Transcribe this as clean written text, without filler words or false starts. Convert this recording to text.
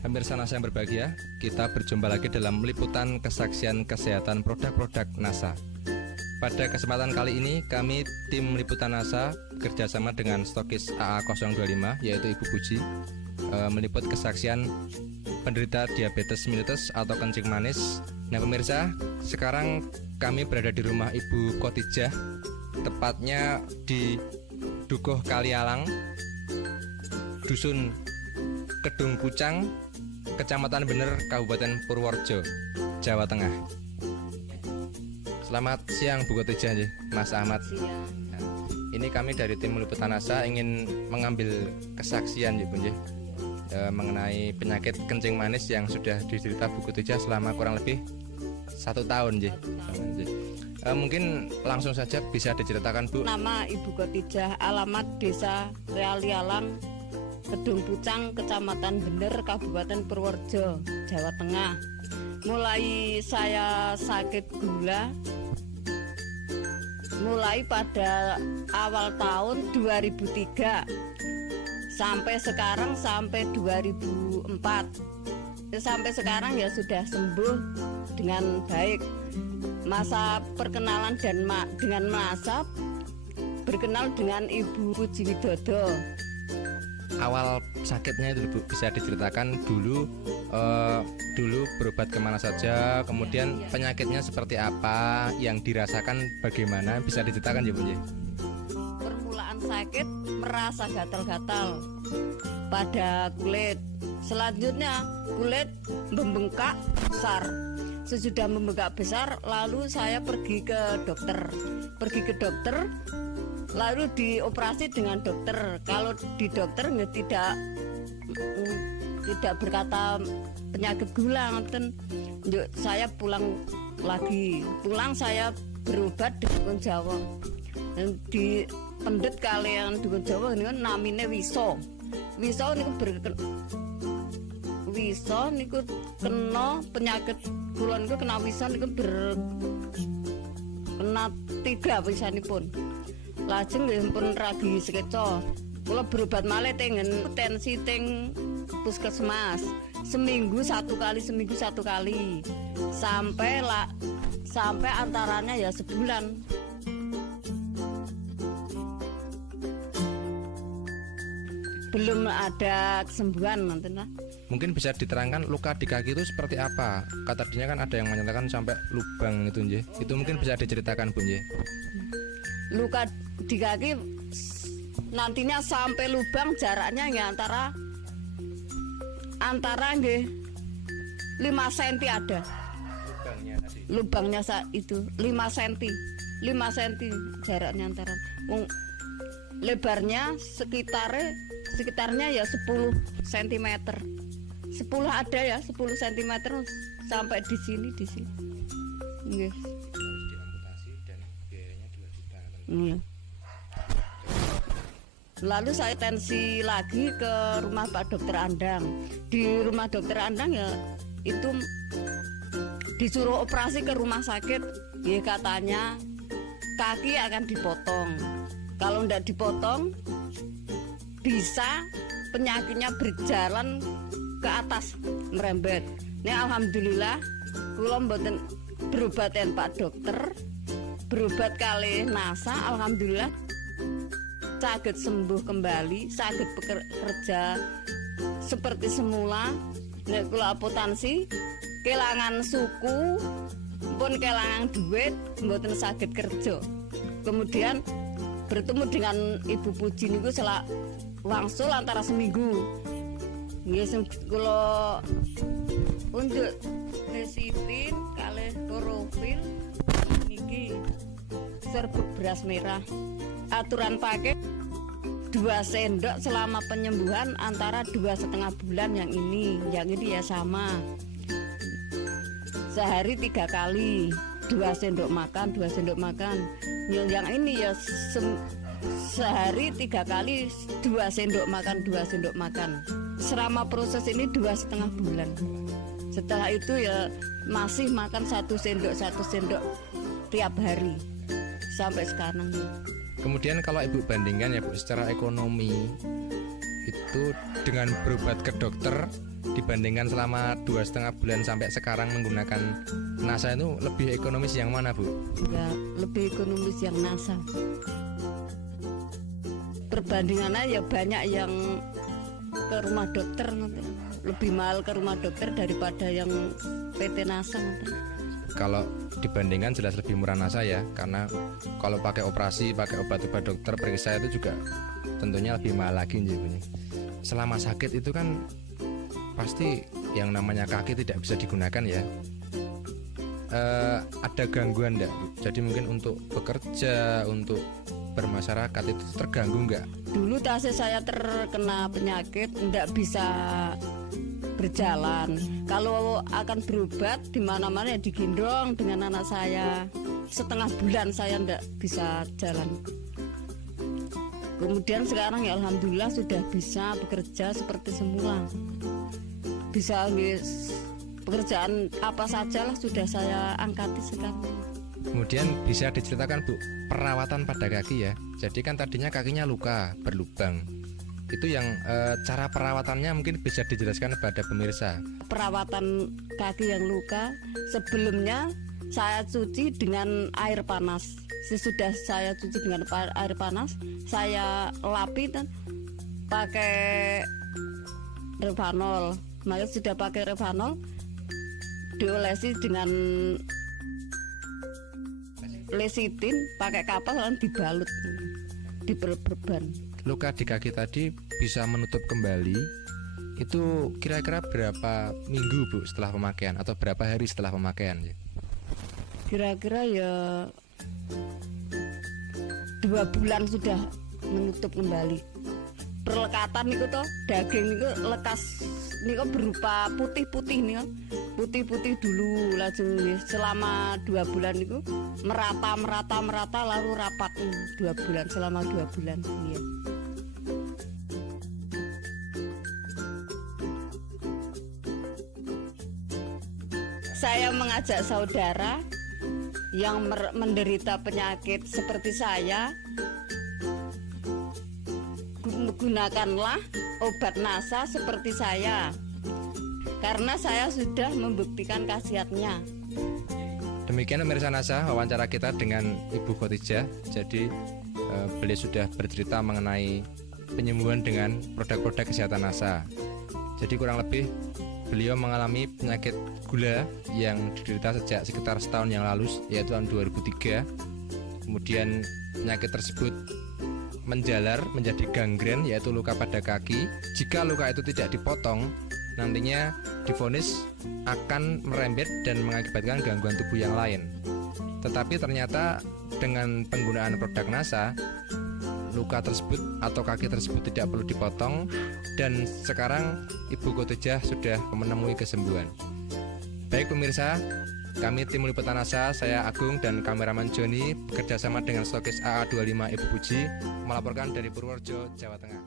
Pemirsa NASA yang berbahagia, kita berjumpa lagi dalam liputan kesaksian kesehatan produk-produk NASA. Pada kesempatan kali ini, kami tim liputan NASA bekerjasama dengan stokis AA025, yaitu Ibu Puji, meliput kesaksian penderita diabetes mellitus atau kencing manis. Nah pemirsa, sekarang kami berada di rumah Ibu Khotijah, tepatnya di Dukuh Kalialang, Dusun Kedung Pucang, Kecamatan Bener, Kabupaten Purworejo, Jawa Tengah. Selamat siang Bu Khotijah, Mas Ahmad. Nah, ini kami dari tim liputan NASA ingin mengambil kesaksian Bu, mengenai penyakit kencing manis yang sudah diderita Bu Khotijah selama kurang lebih 1 tahun. Mungkin langsung saja bisa diceritakan Bu. Nama Ibu Khotijah, alamat Desa Kalialang, Kedung Pucang, Kecamatan Bener, Kabupaten Purworejo, Jawa Tengah. Mulai saya sakit gula mulai pada awal tahun 2003 sampai sekarang, sampai 2004. Sampai sekarang ya sudah sembuh dengan baik. Masa perkenalan dan dengan masa berkenal dengan Ibu Puji Widodo. Awal sakitnya itu Bu, bisa diceritakan dulu berobat kemana saja, kemudian penyakitnya seperti apa, yang dirasakan bagaimana, bisa diceritakan ya Bu? Permulaan sakit merasa gatal-gatal pada kulit. Selanjutnya kulit membengkak besar. Sesudah membengkak besar, lalu saya pergi ke dokter. Lalu dioperasi dengan dokter. Kalau di dokter tidak berkata penyakit gula, saya pulang lagi. Pulang saya berobat di Dukun Jawa. Dan di pendet kalian Dukun Jawa ini kan namanya Wiso. Wiso niku kena penyakit gula niku kena Wiso niku kena 3 wisanipun. Lajeng nggih pun ragi sekeca. Kula berobat malih tengen tensi teng puskesmas. Seminggu satu kali. Sampai antaranya ya sebulan. Belum ada kesembuhan nanti. Mungkin bisa diterangkan luka di kaki itu seperti apa? Tadinya kan ada yang menyatakan sampai lubang itu, nggih. Itu mungkin bisa diceritakan, Bu, nggih. Luka di kaki nantinya sampai lubang jaraknya ya antara nggih 5 cm ada. Lubangnya itu 5 cm. 5 cm jaraknya antara. Lebarnya sekitarnya ya 10 cm. 10 ada ya, 10 cm sampai di sini. Nggih. Diamputasi dan biayanya 2 juta. Iya. Lalu saya tensi lagi ke rumah Pak Dokter Andang. Di rumah Dokter Andang ya itu disuruh operasi ke rumah sakit. Ya katanya kaki akan dipotong. Kalau tidak dipotong bisa penyakitnya berjalan ke atas, merembet. Ini alhamdulillah kula mboten berobaten Pak Dokter, berobat kali NASA, alhamdulillah saged sembuh kembali, saged bekerja seperti semula. Nek kula apotansi kelangan suku pun kelangan duit mboten saged kerja. Kemudian bertemu dengan Ibu Puji niku wangsul antara seminggu. Nggih kula unjuk lesitin kalih klorofil niki serbuk beras merah. Aturan pakai 2 sendok selama penyembuhan antara 2,5 bulan. Yang ini ya sama. Sehari 3 kali, 2 sendok makan. Yang ini ya sehari 3 kali, 2 sendok makan. Selama proses ini 2,5 bulan. Setelah itu ya masih makan 1 sendok tiap hari sampai sekarang. Kemudian kalau Ibu bandingkan ya Bu, secara ekonomi itu dengan berobat ke dokter dibandingkan selama 2,5 bulan sampai sekarang menggunakan NASA itu lebih ekonomis yang mana, Bu? Ya, lebih ekonomis yang NASA. Perbandingannya ya banyak yang ke rumah dokter, lebih mahal ke rumah dokter daripada yang PT NASA. Kalau dibandingkan jelas lebih murah NASA ya, karena kalau pakai operasi, pakai obat-obat dokter periksa itu juga tentunya lebih mahal lagi. Selama sakit itu kan pasti yang namanya kaki tidak bisa digunakan ya. Ada gangguan enggak? Jadi mungkin untuk bekerja, untuk bermasyarakat itu terganggu enggak? Dulu saya terkena penyakit, enggak bisa berjalan. Kalau akan berobat di mana-mana ya digendong dengan anak saya. Setengah bulan saya enggak bisa jalan. Kemudian sekarang ya alhamdulillah sudah bisa bekerja seperti semula. Bisa pekerjaan apa saja lah sudah saya angkati sekarang. Kemudian bisa diceritakan, Bu, perawatan pada kaki ya. Jadi kan tadinya kakinya luka, berlubang. Itu yang cara perawatannya mungkin bisa dijelaskan kepada pemirsa. Perawatan kaki yang luka sebelumnya saya cuci dengan air panas. Sesudah saya cuci dengan air panas, saya lapi dan pakai Revanol. Maka sudah pakai Revanol, diolesi dengan lesitin, pakai kapas dan dibalut, diperban. Luka di kaki tadi bisa menutup kembali. Itu kira-kira berapa minggu, Bu, setelah pemakaian atau berapa hari setelah pemakaian? Kira-kira ya 2 bulan sudah menutup kembali. Perlekatan niku toh, daging niku lekas niku berupa putih-putih niku. Putih-putih dulu, lajeng selama 2 bulan niku merata lalu rapat 2 bulan, selama 2 bulan. Iya. Saya mengajak saudara yang menderita penyakit seperti saya, gunakanlah obat NASA seperti saya, karena saya sudah membuktikan khasiatnya. Demikian pemirsa NASA, wawancara kita dengan Ibu Khotijah. Jadi beliau sudah bercerita mengenai penyembuhan dengan produk-produk kesehatan NASA. Jadi kurang lebih beliau mengalami penyakit gula yang diderita sejak sekitar setahun yang lalu, yaitu tahun 2003. Kemudian penyakit tersebut menjalar menjadi gangren, yaitu luka pada kaki. Jika luka itu tidak dipotong, nantinya divonis akan merembet dan mengakibatkan gangguan tubuh yang lain. Tetapi ternyata dengan penggunaan produk NASA, luka tersebut atau kaki tersebut tidak perlu dipotong, dan sekarang Ibu Khotijah sudah menemui kesembuhan. Baik pemirsa, kami tim liputan NASA, saya Agung dan kameraman Joni bekerjasama dengan stokis AA25 Ibu Puji melaporkan dari Purworejo, Jawa Tengah.